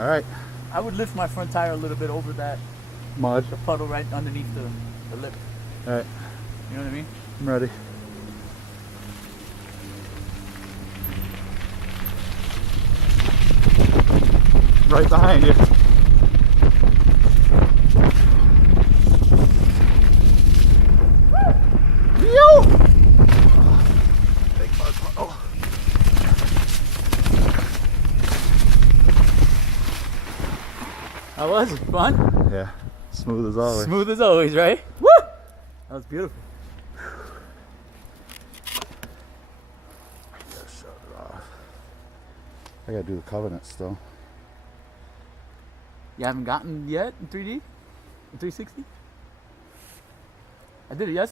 All right. I would lift my front tire a little bit over that Mud. the puddle right underneath the lip. All right. You know what I mean? I'm ready. Right behind you. Yo! Big mud puddle. How was it? Fun? Yeah. Smooth as always. Smooth as always, right? Woo! That was beautiful. Shut it off. I gotta do the covenant still. You haven't gotten yet in 3D? In 360? I did it yesterday.